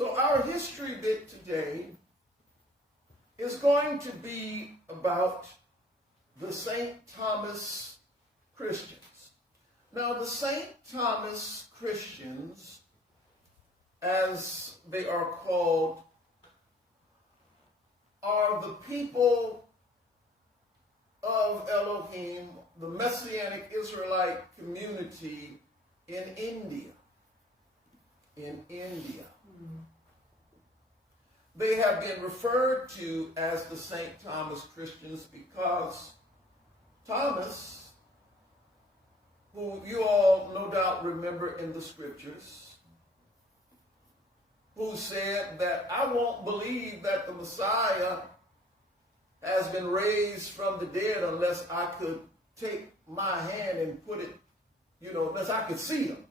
So our history bit today is going to be about the St. Thomas Christians. Now, the St. Thomas Christians, as they are called, are the people of Elohim, the Messianic Israelite community in India. In India. They have been referred to as the St. Thomas Christians because Thomas, who you all no doubt remember in the scriptures, who said that I won't believe that the Messiah has been raised from the dead unless I could take my hand and put it, unless I could see him,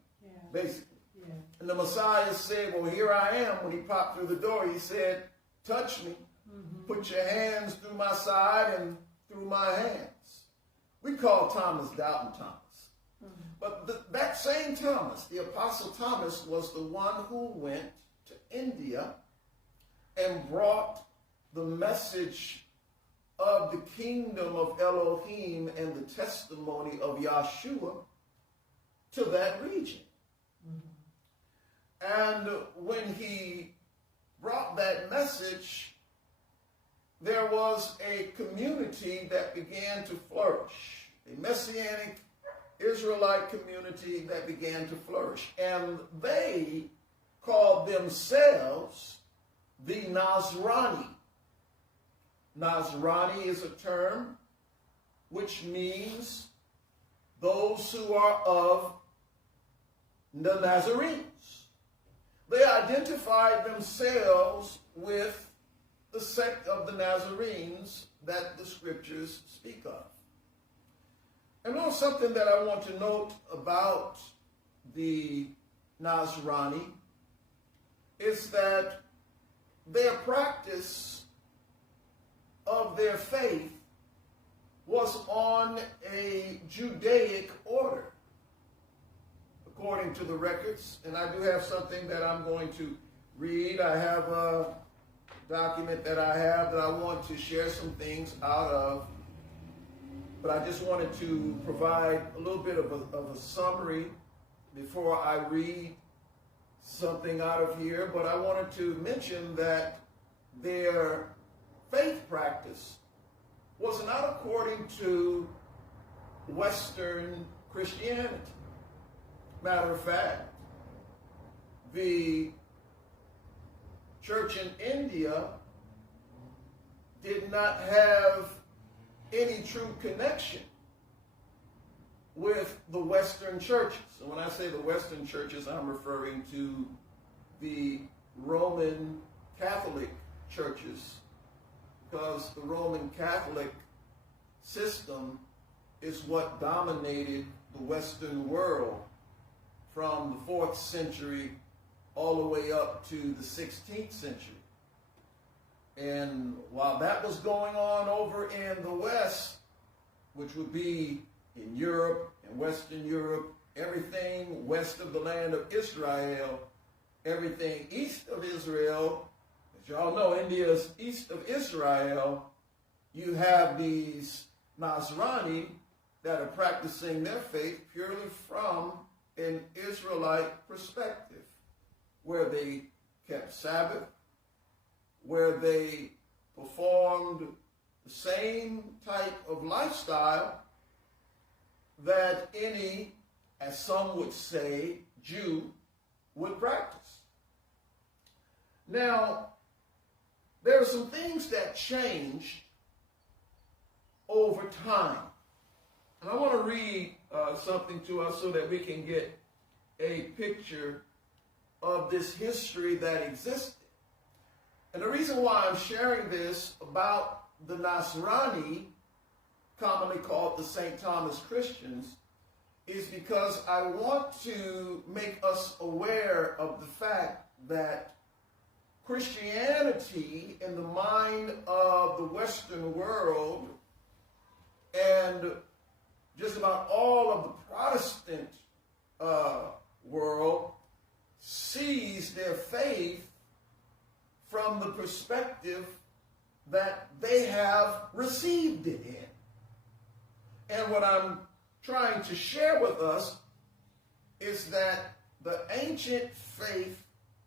basically. Yeah. And the Messiah said, well, here I am. When he popped through the door, he said, touch me. Mm-hmm. Put your hands through my side and through my hands. We call Thomas Doubting Thomas. Mm-hmm. But that same Thomas, the Apostle Thomas, was the one who went to India and brought the message of the kingdom of Elohim and the testimony of Yahshua to that region. Mm-hmm. And when he brought that message, there was a community that began to flourish, a Messianic Israelite community that began to flourish. And they called themselves the Nazrani. Nazrani is a term which means those who are of the Nazarenes. They identified themselves with the sect of the Nazarenes that the scriptures speak of. And there's something that I want to note about the Nazrani is that their practice of their faith was on a Judaic order, according to the records. And I do have something that I'm going to read. I have a document that I want to share some things out of. But I just wanted to provide a little bit of a summary before I read something out of here. But I wanted to mention that their faith practice was not according to Western Christianity. Matter of fact, the church in India did not have any true connection with the Western churches. So when I say the Western churches, I'm referring to the Roman Catholic churches, because the Roman Catholic system is what dominated the Western world from the 4th century all the way up to the 16th century. And while that was going on over in the West, which would be in Europe and Western Europe, everything west of the land of Israel, everything east of Israel, as y'all know, India is east of Israel, you have these Nazrani that are practicing their faith purely from an Israelite perspective, where they kept Sabbath, where they performed the same type of lifestyle that any, as some would say, Jew would practice. Now, there are some things that changed over time. And I want to read something to us so that we can get a picture of this history that existed. And the reason why I'm sharing this about the Nasrani, commonly called the St. Thomas Christians, is because I want to make us aware of the fact that Christianity in the mind of the Western world and just about all of the Protestant world sees their faith from the perspective that they have received it in. And what I'm trying to share with us is that the ancient faith,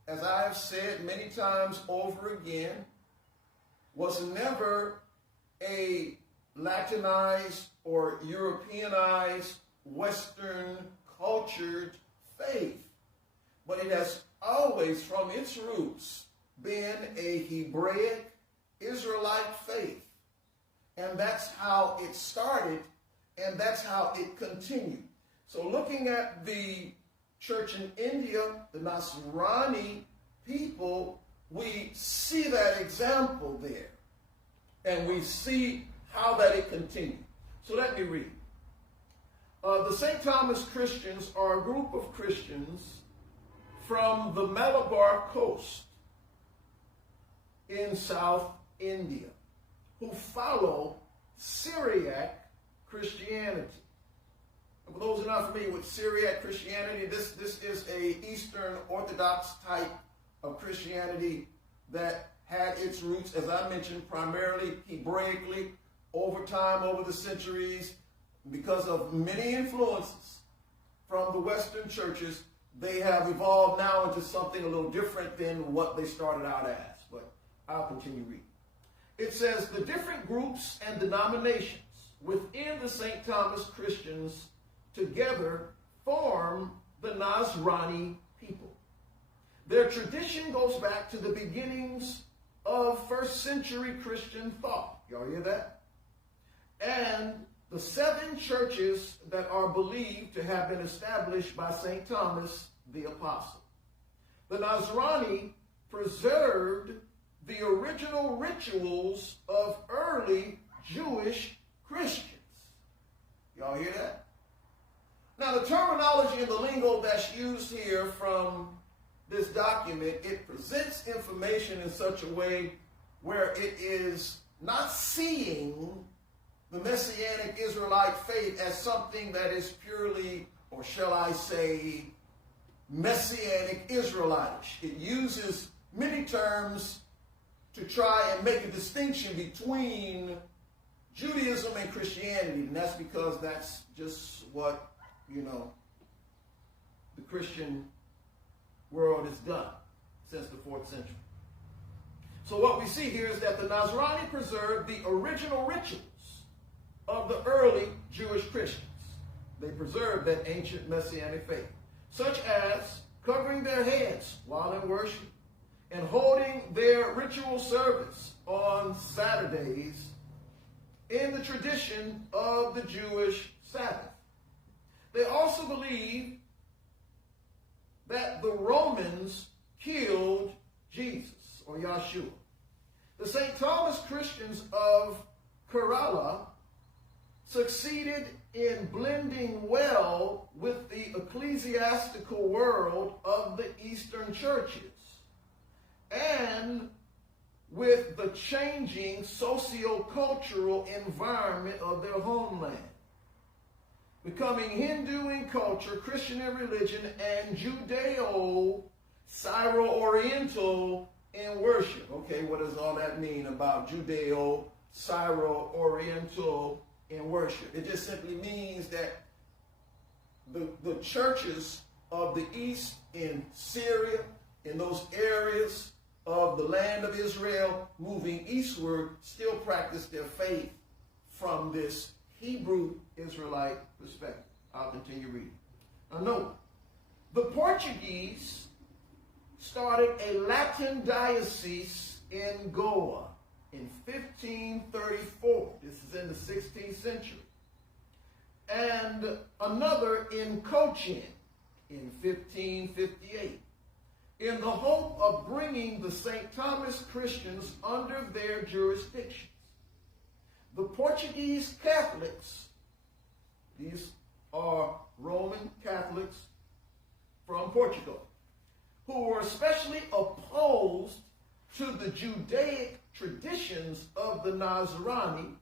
as I have said many times over again, was never a Latinized or Europeanized, Western cultured faith. But it has always, from its roots, been a Hebraic, Israelite faith. And that's how it started, and that's how it continued. So looking at the church in India, the Nasrani people, we see that example there. And we see how that it continued. So let me read. The St. Thomas Christians are a group of Christians from the Malabar coast in South India who follow Syriac Christianity. For those who are not familiar with Syriac Christianity, this is a Eastern Orthodox type of Christianity that had its roots, as I mentioned, primarily Hebraically. Over time, over the centuries, because of many influences from the Western churches, they have evolved now into something a little different than what they started out as. But I'll continue reading. It says, the different groups and denominations within the St. Thomas Christians together form the Nazrani people. Their tradition goes back to the beginnings of first century Christian thought. Y'all hear that? And the 7 churches that are believed to have been established by St. Thomas the Apostle. The Nazrani preserved the original rituals of early Jewish Christians. Y'all hear that? Now, the terminology and the lingo that's used here from this document, it presents information in such a way where it is not seeing the Messianic Israelite faith as something that is purely, or shall I say, Messianic Israelitish. It uses many terms to try and make a distinction between Judaism and Christianity, and that's because that's just what, the Christian world has done since the 4th century. So what we see here is that the Nazrani preserved the original rituals of the early Jewish Christians. They preserved that ancient Messianic faith, such as covering their heads while in worship and holding their ritual service on Saturdays in the tradition of the Jewish Sabbath. They also believe that the Romans killed Jesus, or Yahshua. The St. Thomas Christians of Kerala succeeded in blending well with the ecclesiastical world of the Eastern churches and with the changing socio-cultural environment of their homeland, becoming Hindu in culture, Christian in religion, and Judeo-Syro-Oriental in worship. Okay, what does all that mean about Judeo-Syro-Oriental in worship? It just simply means that the churches of the East in Syria, in those areas of the land of Israel moving eastward, still practice their faith from this Hebrew Israelite perspective. I'll continue reading. Now note, the Portuguese started a Latin diocese in Goa in 1534. This is in the 16th century. And another in Cochin in 1558, in the hope of bringing the St. Thomas Christians under their jurisdiction. The Portuguese Catholics, these are Roman Catholics from Portugal, who were especially opposed to the Judaic traditions of the Nazrani,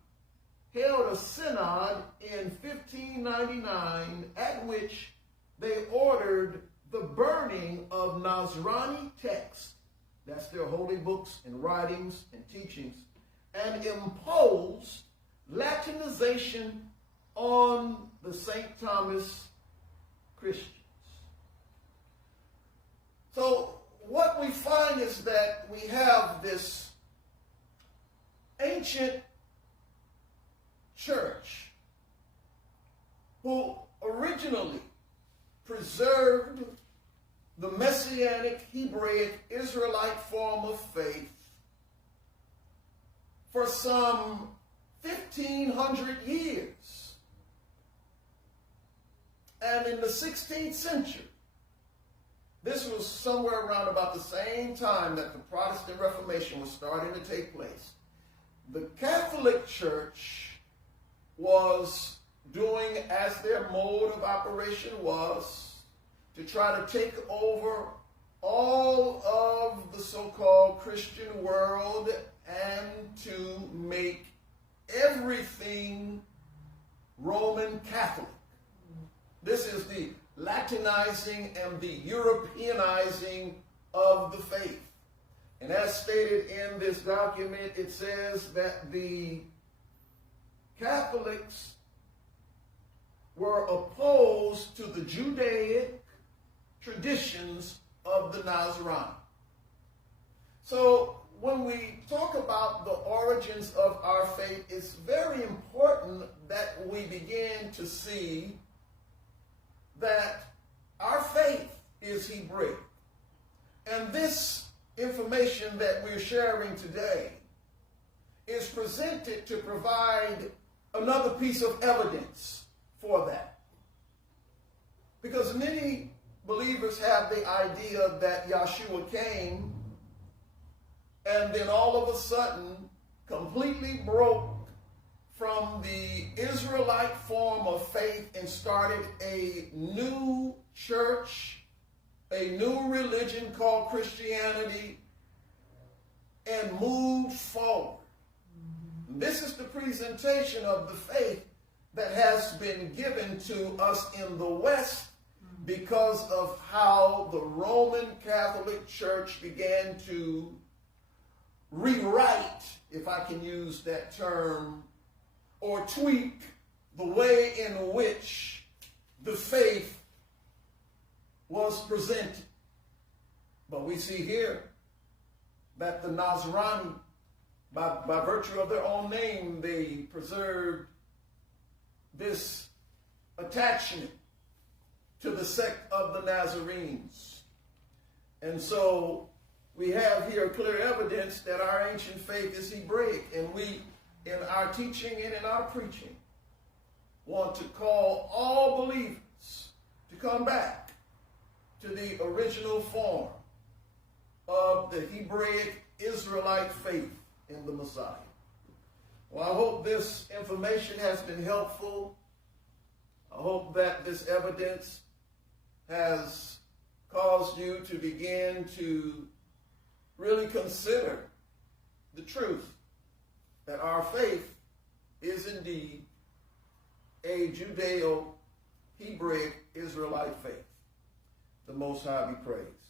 held a synod in 1599 at which they ordered the burning of Nazrani texts that's their holy books and writings and teachings, and imposed Latinization on the St. Thomas Christians. So what we find is that we have this ancient church who originally preserved the Messianic Hebraic Israelite form of faith for some 1,500 years. And in the 16th century, this was somewhere around about the same time that the Protestant Reformation was starting to take place. The Catholic Church was doing as their mode of operation was to try to take over all of the so-called Christian world and to make everything Roman Catholic. This is the Latinizing and the Europeanizing of the faith. And as stated in this document, it says that the Catholics were opposed to the Judaic traditions of the Nazrani. So when we talk about the origins of our faith, it's very important that we begin to see that our faith is Hebraic. And this information that we're sharing today is presented to provide another piece of evidence for that. Because many believers have the idea that Yeshua came and then all of a sudden completely broke from the Israelite form of faith and started a new church, a new religion called Christianity, and moved forward. This is the presentation of the faith that has been given to us in the West because of how the Roman Catholic Church began to rewrite, if I can use that term, or tweak the way in which the faith was presented. But we see here that the Nazrani, by virtue of their own name, they preserved this attachment to the sect of the Nazarenes. And so we have here clear evidence that our ancient faith is Hebraic, and we, in our teaching and in our preaching, want to call all believers to come back to the original form of the Hebraic Israelite faith in the Messiah. Well, I hope this information has been helpful. I hope that this evidence has caused you to begin to really consider the truth that our faith is indeed a Judeo-Hebraic Israelite faith. The Most High be praised.